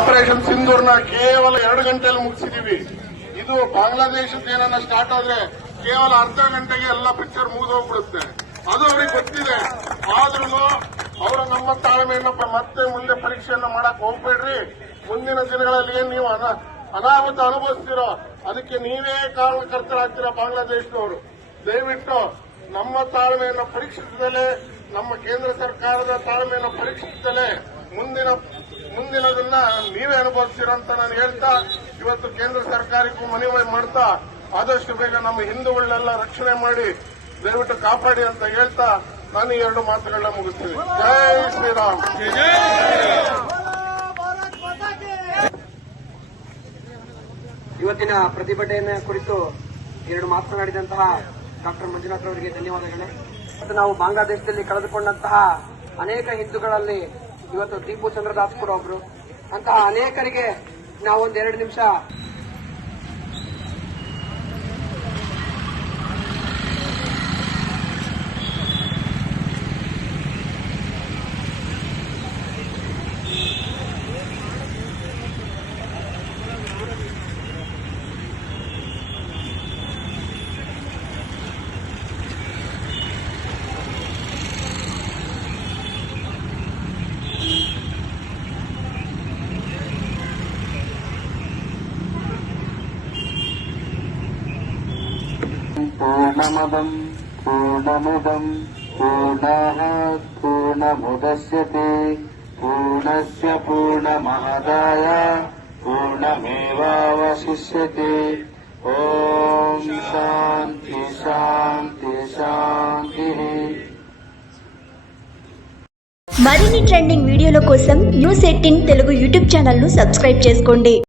Operation ಸಿಂಧೂರ್ನ ಕೇವಲ ಎರಡು ಗಂಟೆಯಲ್ಲಿ ಮುಗಿಸಿದೀವಿ. ಇದು ಬಾಂಗ್ಲಾದೇಶದ ಏನನ್ನ ಸ್ಟಾರ್ಟ್ ಆದ್ರೆ ಕೇವಲ ಅರ್ಧ ಗಂಟೆಗೆ ಎಲ್ಲ ಪಿಕ್ಚರ್ ಮುಗಿದೋಗ್ಬಿಡುತ್ತೆ ಅದು ಅವ್ರಿಗೆ ಗೊತ್ತಿದೆ. ಆದ್ರೂ ಅವರು ನಮ್ಮ ತಾಳ್ಮೆಯನ್ನು ಮತ್ತೆ ಮುಂದೆ ಪರೀಕ್ಷೆಯನ್ನ ಮಾಡಕ್ ಹೋಗ್ಬೇಡ್ರಿ. ಮುಂದಿನ ದಿನಗಳಲ್ಲಿ ಏನ್ ನೀವು ಅನ, ಅನಾಹುತ ಅನುಭವಿಸ್ತಿರೋ, ಅದಕ್ಕೆ ನೀವೇ ಕಾರಣಕರ್ತರಾಗ್ತೀರಾ ಬಾಂಗ್ಲಾದೇಶದವರು. ದಯವಿಟ್ಟು ನಮ್ಮ ತಾಳ್ಮೆಯನ್ನು ಪರೀಕ್ಷಿಸಿದಲೇ ನಮ್ಮ ಕೇಂದ್ರ ಸರ್ಕಾರದ ತಾಳ್ಮೆಯನ್ನು ಪರೀಕ್ಷಿಸಿದಲೇ ಮುಂದಿನ ಮುಂದಿನದನ್ನ ನೀವೇ ಅನುಭವಿಸ್ತೀರ ಅಂತ ನಾನು ಹೇಳ್ತಾ, ಇವತ್ತು ಕೇಂದ್ರ ಸರ್ಕಾರಕ್ಕೂ ಮನವಿ ಮಾಡ್ತಾ, ಆದಷ್ಟು ಬೇಗ ನಮ್ಮ ಹಿಂದೂಗಳನ್ನೆಲ್ಲ ರಕ್ಷಣೆ ಮಾಡಿ ದಯವಿಟ್ಟು ಕಾಪಾಡಿ ಅಂತ ಹೇಳ್ತಾ ನಾನು ಎರಡು ಮಾತುಗಳನ್ನ ಮುಗಿಸ್ತೀನಿ. ಜೈ ಶ್ರೀರಾಮ್. ಇವತ್ತಿನ ಪ್ರತಿಭಟನೆಯ ಕುರಿತು ಎರಡು ಮಾತನಾಡಿದಂತಹ ಡಾಕ್ಟರ್ ಮಂಜುನಾಥ್ ಅವರಿಗೆ ಧನ್ಯವಾದಗಳು. ಮತ್ತು ನಾವು ಬಾಂಗ್ಲಾದೇಶದಲ್ಲಿ ಕಳೆದುಕೊಂಡಂತಹ ಅನೇಕ ಹಿಂದೂಗಳಲ್ಲಿ ಇವತ್ತು ದೀಪು ಚಂದ್ರದಾಸ್ ಕೂಡ ಒಬ್ರು. ಅಂತ ಅನೇಕರಿಗೆ ನಾವೊಂದೆರಡು ನಿಮಿಷ पूर्णमदम् पूर्णमुदम् पूर्णः पूर्णमुदस्यते पूर्णस्य पूर्णमादाय पूर्णमेवावशिष्यते ॐ शान्ति शान्ति शान्तिः మరిన్ని ట్రెండింగ్ వీడియోల కోసం news eighteen Telugu YouTube channel ను సబ్స్క్రైబ్ చేసుకోండి